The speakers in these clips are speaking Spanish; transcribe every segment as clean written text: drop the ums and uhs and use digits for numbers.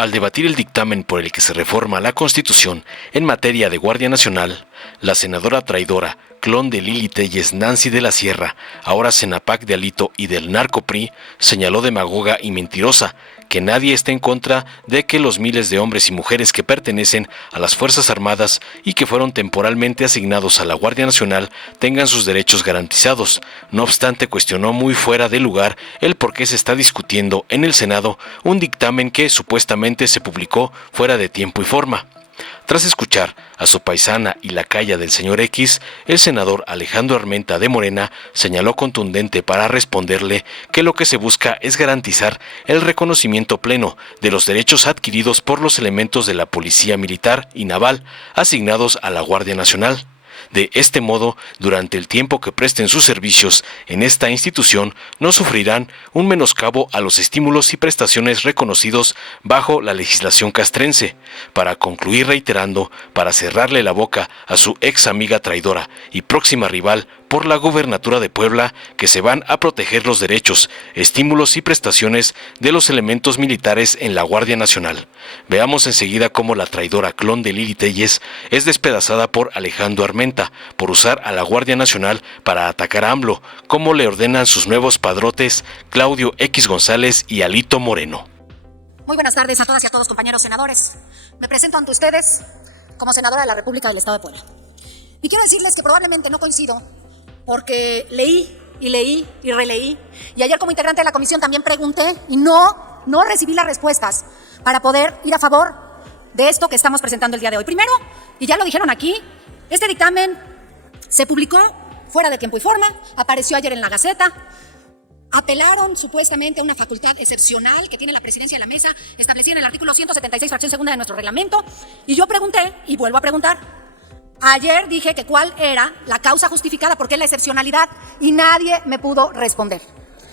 Al debatir el dictamen por el que se reforma la Constitución en materia de Guardia Nacional, la senadora traidora, clon de Lili Telles Nancy de la Sierra, ahora Senapac de Alito y del Narco-PRI, señaló demagoga y mentirosa que nadie está en contra de que los miles de hombres y mujeres que pertenecen a las Fuerzas Armadas y que fueron temporalmente asignados a la Guardia Nacional tengan sus derechos garantizados. No obstante, cuestionó muy fuera de lugar el por qué se está discutiendo en el Senado un dictamen que supuestamente se publicó fuera de tiempo y forma. Tras escuchar a su paisana y lacaya del señor X, el senador Alejandro Armenta de Morena señaló contundente para responderle que lo que se busca es garantizar el reconocimiento pleno de los derechos adquiridos por los elementos de la Policía Militar y Naval asignados a la Guardia Nacional. De este modo, durante el tiempo que presten sus servicios en esta institución, no sufrirán un menoscabo a los estímulos y prestaciones reconocidos bajo la legislación castrense. Para concluir reiterando, para cerrarle la boca a su ex amiga traidora y próxima rival por la gubernatura de Puebla, que se van a proteger los derechos, estímulos y prestaciones de los elementos militares en la Guardia Nacional. Veamos enseguida cómo la traidora clon de Lili Telles es despedazada por Alejandro Armenta por usar a la Guardia Nacional para atacar a AMLO, como le ordenan sus nuevos padrotes Claudio X González y Alito Moreno. Muy buenas tardes a todas y a todos, compañeros senadores. Me presento ante ustedes como senadora de la República del Estado de Puebla. Y quiero decirles que probablemente no coincido, porque leí y releí, y ayer como integrante de la comisión también pregunté y no recibí las respuestas para poder ir a favor de esto que estamos presentando el día de hoy. Primero, y ya lo dijeron aquí, este dictamen se publicó fuera de tiempo y forma, apareció ayer en la Gaceta, apelaron supuestamente a una facultad excepcional que tiene la presidencia de la mesa, establecida en el artículo 176, fracción segunda de nuestro reglamento, y yo pregunté, y vuelvo a preguntar. Ayer dije que cuál era la causa justificada, por qué la excepcionalidad, y nadie me pudo responder.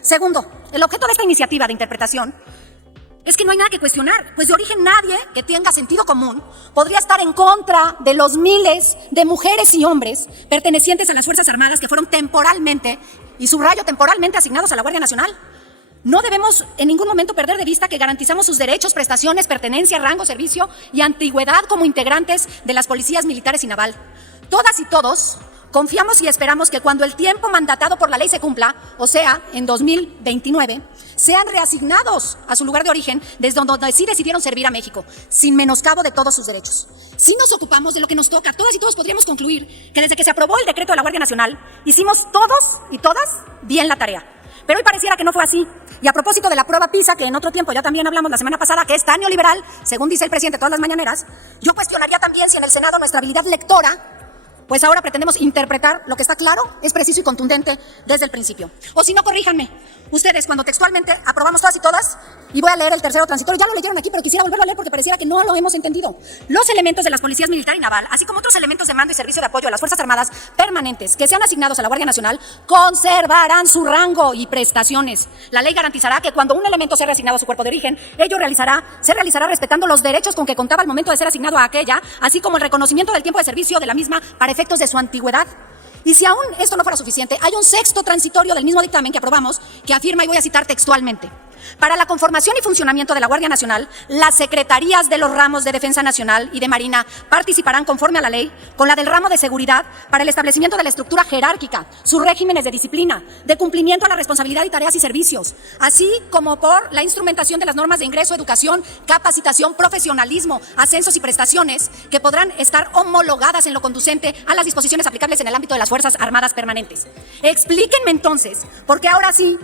Segundo, el objeto de esta iniciativa de interpretación es que no hay nada que cuestionar, pues de origen nadie que tenga sentido común podría estar en contra de los miles de mujeres y hombres pertenecientes a las Fuerzas Armadas que fueron temporalmente, y subrayo temporalmente, asignados a la Guardia Nacional. No debemos en ningún momento perder de vista que garantizamos sus derechos, prestaciones, pertenencia, rango, servicio y antigüedad como integrantes de las policías militares y naval. Todas y todos confiamos y esperamos que cuando el tiempo mandatado por la ley se cumpla, o sea, en 2029, sean reasignados a su lugar de origen desde donde sí decidieron servir a México, sin menoscabo de todos sus derechos. Si nos ocupamos de lo que nos toca, todas y todos podríamos concluir que desde que se aprobó el decreto de la Guardia Nacional, hicimos todos y todas bien la tarea. Pero hoy pareciera que no fue así. Y a propósito de la prueba PISA, que en otro tiempo ya también hablamos la semana pasada, que es tan neoliberal, según dice el presidente todas las mañaneras, yo cuestionaría también si en el Senado nuestra habilidad lectora, pues ahora pretendemos interpretar lo que está claro, es preciso y contundente desde el principio. O si no, corríjanme. Ustedes, cuando textualmente aprobamos todas y todas, y voy a leer el tercero transitorio, ya lo leyeron aquí, pero quisiera volverlo a leer porque pareciera que no lo hemos entendido. Los elementos de las policías militar y naval, así como otros elementos de mando y servicio de apoyo a las Fuerzas Armadas permanentes que sean asignados a la Guardia Nacional, conservarán su rango y prestaciones. La ley garantizará que cuando un elemento sea reasignado a su cuerpo de origen, se realizará respetando los derechos con que contaba al momento de ser asignado a aquella, así como el reconocimiento del tiempo de servicio de la misma para efectos de su antigüedad. Y si aún esto no fuera suficiente, hay un sexto transitorio del mismo dictamen que aprobamos que afirma, y voy a citar textualmente: para la conformación y funcionamiento de la Guardia Nacional, las secretarías de los ramos de Defensa Nacional y de Marina participarán conforme a la ley con la del ramo de Seguridad para el establecimiento de la estructura jerárquica, sus regímenes de disciplina, de cumplimiento a la responsabilidad y tareas y servicios, así como por la instrumentación de las normas de ingreso, educación, capacitación, profesionalismo, ascensos y prestaciones que podrán estar homologadas en lo conducente a las disposiciones aplicables en el ámbito de las Fuerzas Armadas permanentes. Explíquenme entonces, porque ahora sí,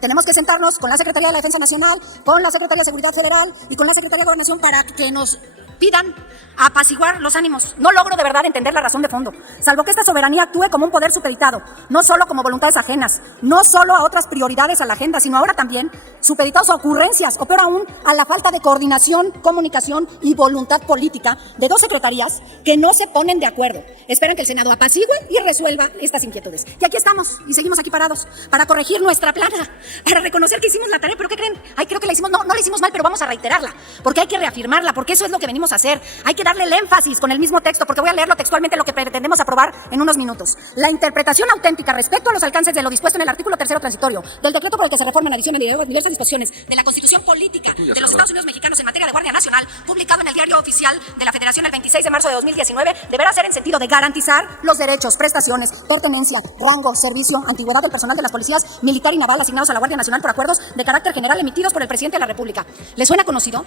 tenemos que sentarnos con la Secretaría de la Defensa Nacional, con la Secretaría de Seguridad Federal y con la Secretaría de Gobernación para que nos pidan apaciguar los ánimos. No logro de verdad entender la razón de fondo, salvo que esta soberanía actúe como un poder supeditado, no solo como voluntades ajenas, no solo a otras prioridades a la agenda, sino ahora también supeditados a ocurrencias, o peor aún, a la falta de coordinación, comunicación y voluntad política de dos secretarías que no se ponen de acuerdo. Esperan que el Senado apacigüe y resuelva estas inquietudes. Y aquí estamos, y seguimos aquí parados, para corregir nuestra plana, para reconocer que hicimos la tarea. ¿Pero qué creen? Creo que la hicimos, no la hicimos mal, pero vamos a reiterarla, porque hay que reafirmarla, porque eso es lo que venimos pretendemos hacer. Hay que darle el énfasis con el mismo texto, porque voy a leerlo textualmente lo que pretendemos aprobar en unos minutos. La interpretación auténtica respecto a los alcances de lo dispuesto en el artículo 3º transitorio del decreto por el que se reforman, adicionan y diversas disposiciones de la Constitución Política de los Estados Unidos Mexicanos en materia de Guardia Nacional, publicado en el Diario Oficial de la Federación el 26 de marzo de 2019, deberá ser en sentido de garantizar los derechos, prestaciones, pertenencia, rango, servicio, antigüedad del personal de las policías militar y naval asignados a la Guardia Nacional por acuerdos de carácter general emitidos por el presidente de la República. ¿Les suena conocido?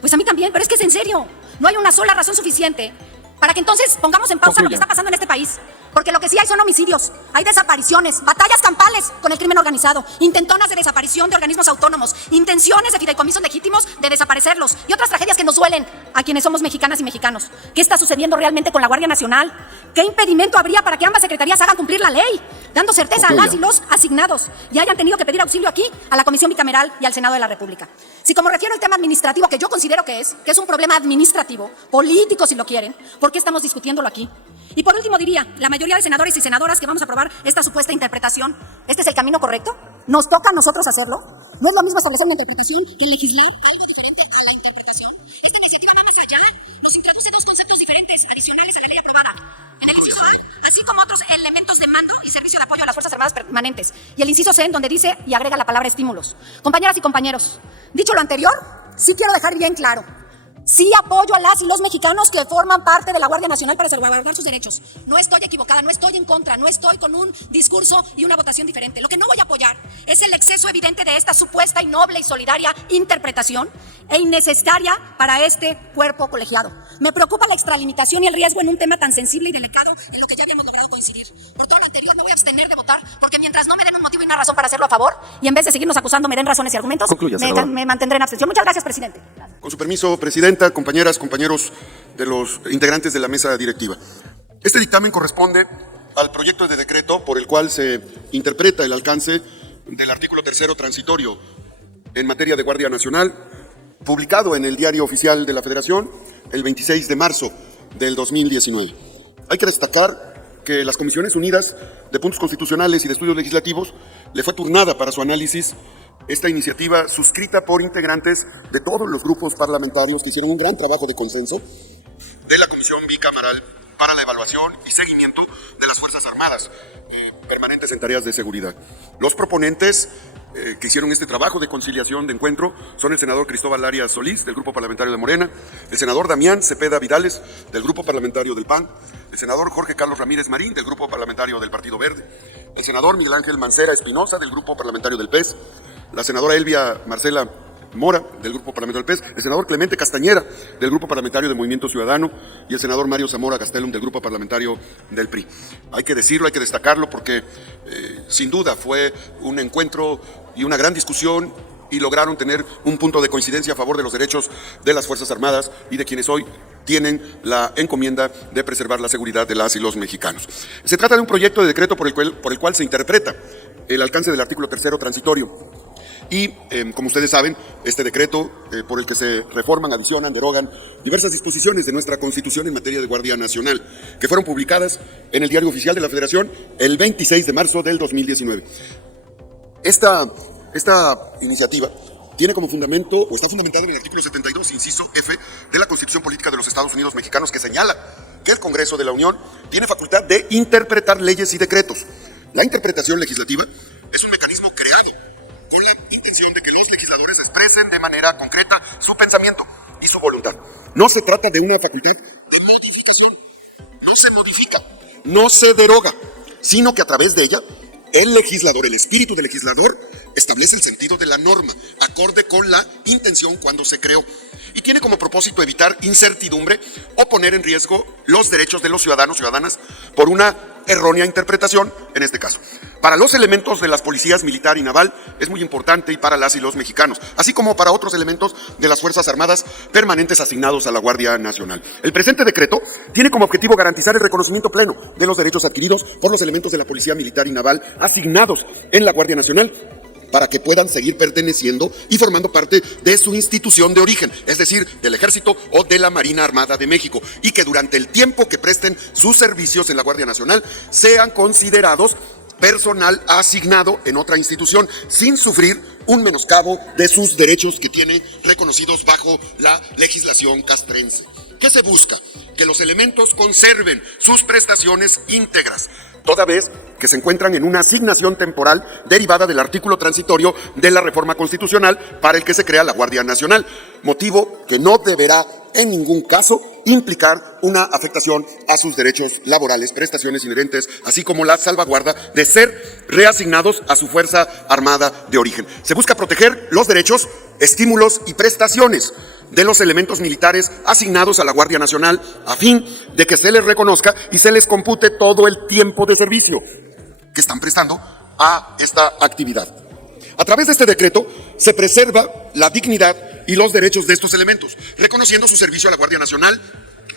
Pues a mí también, pero es que es en serio. No hay una sola razón suficiente para que entonces pongamos en pausa lo que está pasando en este país. Porque lo que sí hay son homicidios, hay desapariciones, batallas campales con el crimen organizado, intentonas de desaparición de organismos autónomos, intenciones de fideicomisos legítimos de desaparecerlos y otras tragedias que nos duelen a quienes somos mexicanas y mexicanos. ¿Qué está sucediendo realmente con la Guardia Nacional? ¿Qué impedimento habría para que ambas secretarías hagan cumplir la ley, dando certeza a las y los asignados y hayan tenido que pedir auxilio aquí a la Comisión Bicameral y al Senado de la República? Si como refiero al tema administrativo, que yo considero que es un problema administrativo, político si lo quieren, ¿por qué estamos discutiéndolo aquí? Y por último diría, la mayoría de senadores y senadoras que vamos a aprobar esta supuesta interpretación, ¿este es el camino correcto? ¿Nos toca a nosotros hacerlo? ¿No es lo mismo establecer una interpretación que legislar algo diferente a la interpretación? Esta iniciativa va más allá, nos introduce dos conceptos diferentes, adicionales a la ley aprobada. En el inciso A, así como otros elementos de mando y servicio de apoyo a las Fuerzas Armadas permanentes. Y el inciso C, en donde dice y agrega la palabra estímulos. Compañeras y compañeros, dicho lo anterior, sí quiero dejar bien claro. Sí apoyo a las y los mexicanos que forman parte de la Guardia Nacional para salvaguardar sus derechos. No estoy equivocada, no estoy en contra, no estoy con un discurso y una votación diferente. Lo que no voy a apoyar es el exceso evidente de esta supuesta y noble y solidaria interpretación e innecesaria para este cuerpo colegiado. Me preocupa la extralimitación y el riesgo en un tema tan sensible y delicado en lo que ya habíamos logrado coincidir. Por todo lo anterior me voy a abstener de votar porque mientras no me den un motivo y una razón para hacerlo a favor y en vez de seguirnos acusando me den razones y argumentos, me mantendré en abstención. Muchas gracias, presidente. Con su permiso, presidenta, compañeras, compañeros de los integrantes de la mesa directiva. Este dictamen corresponde al proyecto de decreto por el cual se interpreta el alcance del artículo 3º transitorio en materia de Guardia Nacional, publicado en el Diario Oficial de la Federación el 26 de marzo del 2019. Hay que destacar que las Comisiones Unidas de Puntos Constitucionales y de Estudios Legislativos le fue turnada para su análisis esta iniciativa suscrita por integrantes de todos los grupos parlamentarios que hicieron un gran trabajo de consenso de la Comisión Bicameral para la evaluación y seguimiento de las Fuerzas Armadas permanentes en tareas de seguridad. Los proponentes que hicieron este trabajo de conciliación, de encuentro, son el senador Cristóbal Arias Solís, del Grupo Parlamentario de Morena, el senador Damián Cepeda Vidales, del Grupo Parlamentario del PAN, el senador Jorge Carlos Ramírez Marín, del Grupo Parlamentario del Partido Verde, el senador Miguel Ángel Mancera Espinosa, del Grupo Parlamentario del PES, la senadora Elvia Marcela Mora, del Grupo Parlamentario del PES, el senador Clemente Castañera, del Grupo Parlamentario de Movimiento Ciudadano, y el senador Mario Zamora Gastelum, del Grupo Parlamentario del PRI. Hay que decirlo, hay que destacarlo, porque sin duda fue un encuentro y una gran discusión, y lograron tener un punto de coincidencia a favor de los derechos de las Fuerzas Armadas y de quienes hoy tienen la encomienda de preservar la seguridad de las y los mexicanos. Se trata de un proyecto de decreto por el cual se interpreta el alcance del artículo 3º transitorio. Y, como ustedes saben, este decreto por el que se reforman, adicionan, derogan diversas disposiciones de nuestra Constitución en materia de Guardia Nacional, que fueron publicadas en el Diario Oficial de la Federación el 26 de marzo del 2019. Esta iniciativa tiene como fundamento, o está fundamentada en el artículo 72, inciso F, de la Constitución Política de los Estados Unidos Mexicanos, que señala que el Congreso de la Unión tiene facultad de interpretar leyes y decretos. La interpretación legislativa es un mecanismo creado con la intención de que los legisladores expresen de manera concreta su pensamiento y su voluntad. No se trata de una facultad de modificación, no se modifica, no se deroga, sino que a través de ella, el legislador, el espíritu del legislador, establece el sentido de la norma, acorde con la intención cuando se creó, y tiene como propósito evitar incertidumbre o poner en riesgo los derechos de los ciudadanos y ciudadanas por una errónea interpretación, en este caso. Para los elementos de las policías militar y naval es muy importante, y para las y los mexicanos, así como para otros elementos de las Fuerzas Armadas permanentes asignados a la Guardia Nacional. El presente decreto tiene como objetivo garantizar el reconocimiento pleno de los derechos adquiridos por los elementos de la policía militar y naval asignados en la Guardia Nacional, para que puedan seguir perteneciendo y formando parte de su institución de origen, es decir, del Ejército o de la Marina Armada de México, y que durante el tiempo que presten sus servicios en la Guardia Nacional sean considerados personal asignado en otra institución sin sufrir un menoscabo de sus derechos que tiene reconocidos bajo la legislación castrense. ¿Qué se busca? Que los elementos conserven sus prestaciones íntegras, toda vez que se encuentran en una asignación temporal derivada del artículo transitorio de la reforma constitucional para el que se crea la Guardia Nacional, motivo que no deberá en ningún caso implicar una afectación a sus derechos laborales, prestaciones inherentes, así como la salvaguarda de ser reasignados a su Fuerza Armada de origen. Se busca proteger los derechos, estímulos y prestaciones de los elementos militares asignados a la Guardia Nacional a fin de que se les reconozca y se les compute todo el tiempo de servicio que están prestando a esta actividad. A través de este decreto se preserva la dignidad y los derechos de estos elementos, reconociendo su servicio a la Guardia Nacional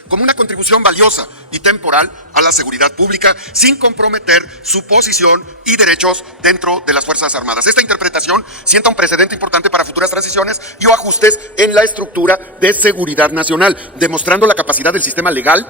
como una contribución valiosa y temporal a la seguridad pública, sin comprometer su posición y derechos dentro de las Fuerzas Armadas. Esta interpretación sienta un precedente importante para futuras transiciones y o ajustes en la estructura de seguridad nacional, demostrando la capacidad del sistema legal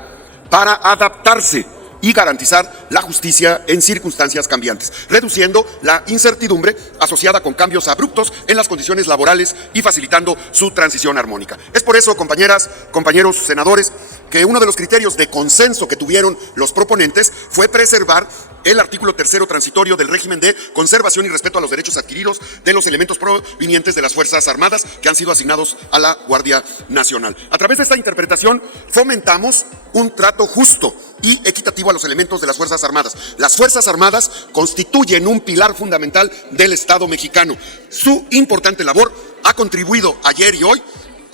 para adaptarse y garantizar la justicia en circunstancias cambiantes, reduciendo la incertidumbre asociada con cambios abruptos en las condiciones laborales y facilitando su transición armónica. Es por eso, compañeras, compañeros senadores, que uno de los criterios de consenso que tuvieron los proponentes fue preservar el artículo 3º transitorio del régimen de conservación y respeto a los derechos adquiridos de los elementos provenientes de las Fuerzas Armadas que han sido asignados a la Guardia Nacional. A través de esta interpretación fomentamos un trato justo y equitativo a los elementos de las Fuerzas Armadas. Las Fuerzas Armadas constituyen un pilar fundamental del Estado mexicano. Su importante labor ha contribuido ayer y hoy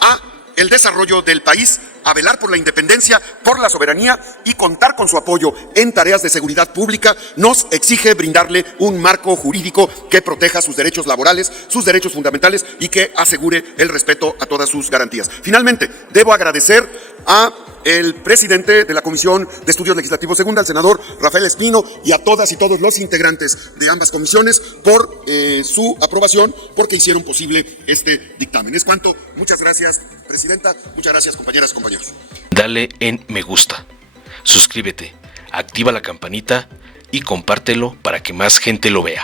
a el desarrollo del país, a velar por la independencia, por la soberanía y contar con su apoyo en tareas de seguridad pública nos exige brindarle un marco jurídico que proteja sus derechos laborales, sus derechos fundamentales y que asegure el respeto a todas sus garantías. Finalmente, debo agradecer a el presidente de la Comisión de Estudios Legislativos Segunda, al senador Rafael Espino, y a todas y todos los integrantes de ambas comisiones por su aprobación, porque hicieron posible este dictamen. Es cuanto. Muchas gracias, presidenta. Muchas gracias, compañeras, compañeros. Dale en me gusta, suscríbete, activa la campanita y compártelo para que más gente lo vea.